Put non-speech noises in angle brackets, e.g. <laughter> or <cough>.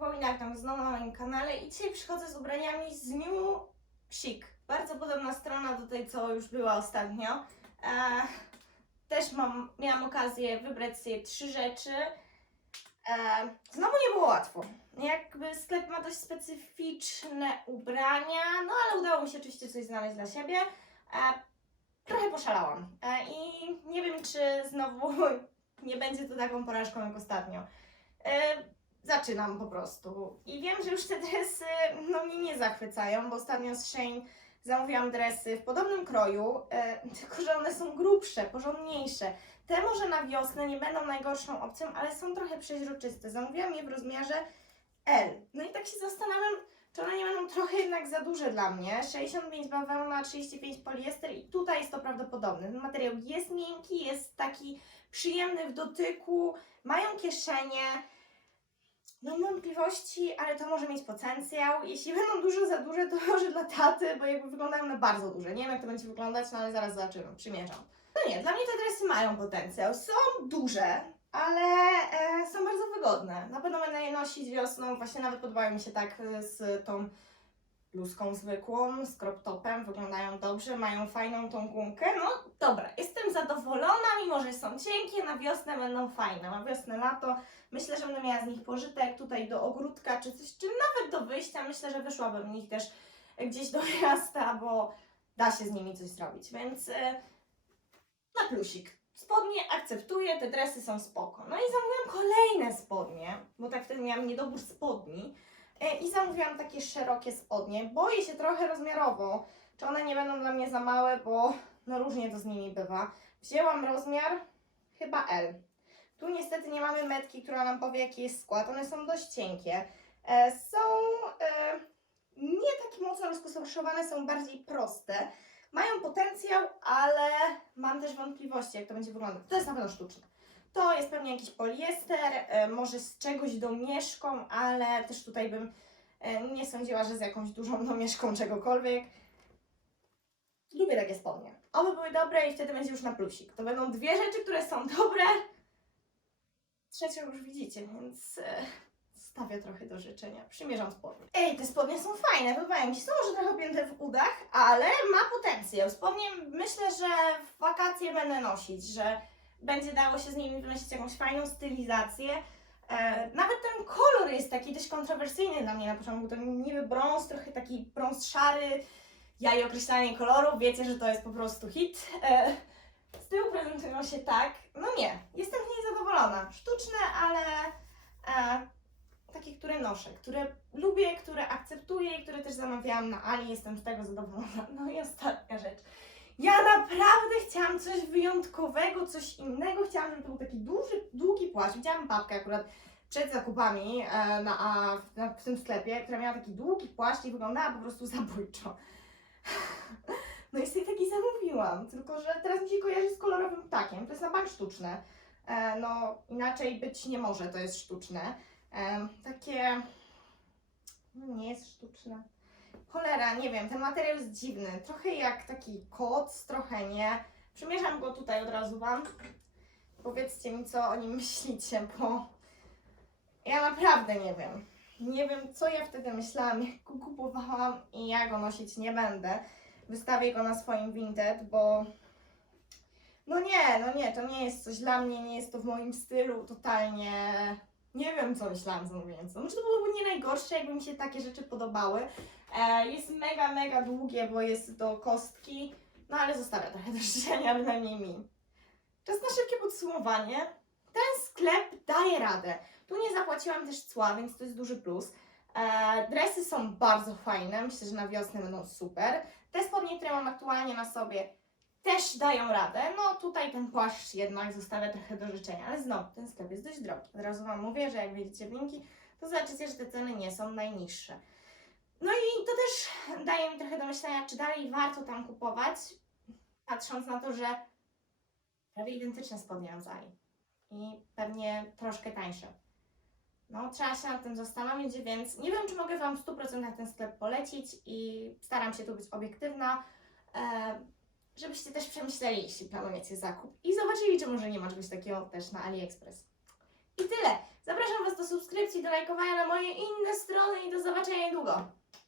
Paulina, tam znowu na moim kanale i dzisiaj przychodzę z ubraniami z New Chic. Bardzo podobna strona do tej, co już była ostatnio. E, też mam, miałam okazję wybrać sobie trzy rzeczy. E, znowu nie było łatwo. Jakby sklep ma dość specyficzne ubrania, no ale udało mi się oczywiście coś znaleźć dla siebie. E, trochę poszalałam i nie wiem, czy znowu <laughs> nie będzie to taką porażką jak ostatnio. Zaczynam po prostu. I wiem, że już te dresy no, mnie nie zachwycają, bo ostatnio z Shane zamówiłam dresy w podobnym kroju, e, <laughs> tylko że one są grubsze, porządniejsze. Te może na wiosnę nie będą najgorszą opcją, ale są trochę przeźroczyste. Zamówiłam je w rozmiarze L. No i tak się zastanawiam, czy one nie będą trochę jednak za duże dla mnie. 65 bawełna, 35 poliester i tutaj jest to prawdopodobne. Ten materiał jest miękki, jest taki przyjemny w dotyku, mają kieszenie. No mam wątpliwości, ale to może mieć potencjał. Jeśli będą duże za duże, to <laughs> może dla taty, bo jakby wyglądają na bardzo duże. Nie wiem jak to będzie wyglądać, no ale zaraz zobaczymy, przymierzam. No nie, dla mnie te dresy mają potencjał. Są duże, ale e, są bardzo wygodne. Na pewno będę je nosić wiosną. Właśnie nawet podobają mi się tak e, z tą bluzką zwykłą, z crop topem. Wyglądają dobrze, mają fajną tą gumkę. No dobra, jestem zadowolona, że są cienkie. Na wiosnę będą fajne. Na wiosnę, lato. Myślę, że będę miała z nich pożytek tutaj do ogródka czy coś, czy nawet do wyjścia. Myślę, że wyszłabym nich też gdzieś do <laughs> miasta, bo da się z nimi coś zrobić. Więc e, na plusik. Spodnie akceptuję, te dresy są spoko. No i zamówiłam kolejne spodnie, bo tak wtedy miałam niedobór spodni. E, I zamówiłam takie szerokie spodnie. Boję się trochę rozmiarowo, czy one nie będą dla mnie za małe, bo no różnie to z nimi bywa. Wzięłam rozmiar chyba L. Tu niestety nie mamy metki, która nam powie jaki jest skład. One są dość cienkie. E, są e, nie takie mocno rozkososzowane, są bardziej proste. Mają potencjał, ale mam też wątpliwości, jak to będzie wyglądać. To jest na pewno sztuczne. To jest pewnie jakiś poliester, e, może z czegoś domieszką, ale też tutaj bym e, nie sądziła, że z jakąś dużą domieszką czegokolwiek. Lubię takie spodnie. Oby były dobre i wtedy będzie już na plusik. To będą dwie rzeczy, które są dobre. Trzecią już widzicie, więc e, stawia trochę do życzenia. Przymierzam spodnie. Ej, te spodnie są fajne, podobają mi się. Są może trochę opięte w udach, ale ma potencjał. Spodnie myślę, że w wakacje będę nosić, że będzie dało się z nimi wymyślić jakąś fajną stylizację. E, nawet ten kolor jest taki dość kontrowersyjny dla mnie na początku. To niby brąz, trochę taki brąz szary. Ja i określanie kolorów, wiecie, że to jest po prostu hit. E, z tyłu prezentują się tak. No nie, jestem z niej zadowolona. Sztuczne, ale e, takie, które noszę, które lubię, które akceptuję i które też zamawiałam na Ali. Jestem z tego zadowolona. No i ostatnia rzecz. Ja naprawdę chciałam coś wyjątkowego, coś innego. Chciałam, żeby to był taki duży, długi płaszcz. Widziałam papkę akurat przed zakupami e, na, a, na, w tym sklepie, która miała taki długi płaszcz i wyglądała po prostu zabójczo. No i sobie taki zamówiłam, tylko że teraz mi się kojarzy z kolorowym ptakiem. To jest na bank sztuczne. E, no inaczej być nie może, to jest sztuczne. E, takie... No, nie jest sztuczne. Cholera, nie wiem, ten materiał jest dziwny. Trochę jak taki koc, trochę nie. Przymierzam go tutaj od razu Wam. Powiedzcie mi, co o nim <laughs> myślicie, bo ja naprawdę nie wiem. Nie wiem, co ja wtedy myślałam, <laughs> jak go kupowałam i ja go nosić nie będę. Wystawię go na swoim Vinted, bo no nie, no nie, to nie jest coś dla mnie, nie jest to w moim stylu totalnie. Nie wiem, co myślałam zamówiając. Może to byłoby nie najgorsze, jakby mi się takie rzeczy podobały. E, jest mega, mega długie, bo jest do kostki, no ale zostawia trochę do życzenia, <laughs> bynajmniej mi. Czas na szybkie podsumowanie. Ten sklep daje radę. Tu nie zapłaciłam też cła, więc to jest duży plus. E, dresy są bardzo fajne, myślę, że na wiosnę będą super. Te spodnie, które mam aktualnie na sobie, też dają radę. No tutaj ten płaszcz jednak zostawia trochę do życzenia, ale znowu ten sklep jest dość drogi. Od razu Wam mówię, że jak wejdziecie w linki, to zobaczycie, że te ceny nie są najniższe. No i to też daje mi trochę do myślenia, czy dalej warto tam kupować, patrząc na to, że prawie identyczne spodnie mam i pewnie troszkę tańsze. No, trzeba się nad tym zastanowić, więc nie wiem, czy mogę Wam w 100% ten sklep polecić i staram się tu być obiektywna, e, żebyście też przemyśleli, jeśli planujecie zakup i zobaczyli, czy może nie ma czegoś takiego też na AliExpress. I tyle. Zapraszam Was do subskrypcji, do lajkowania na moje inne strony i do zobaczenia niedługo.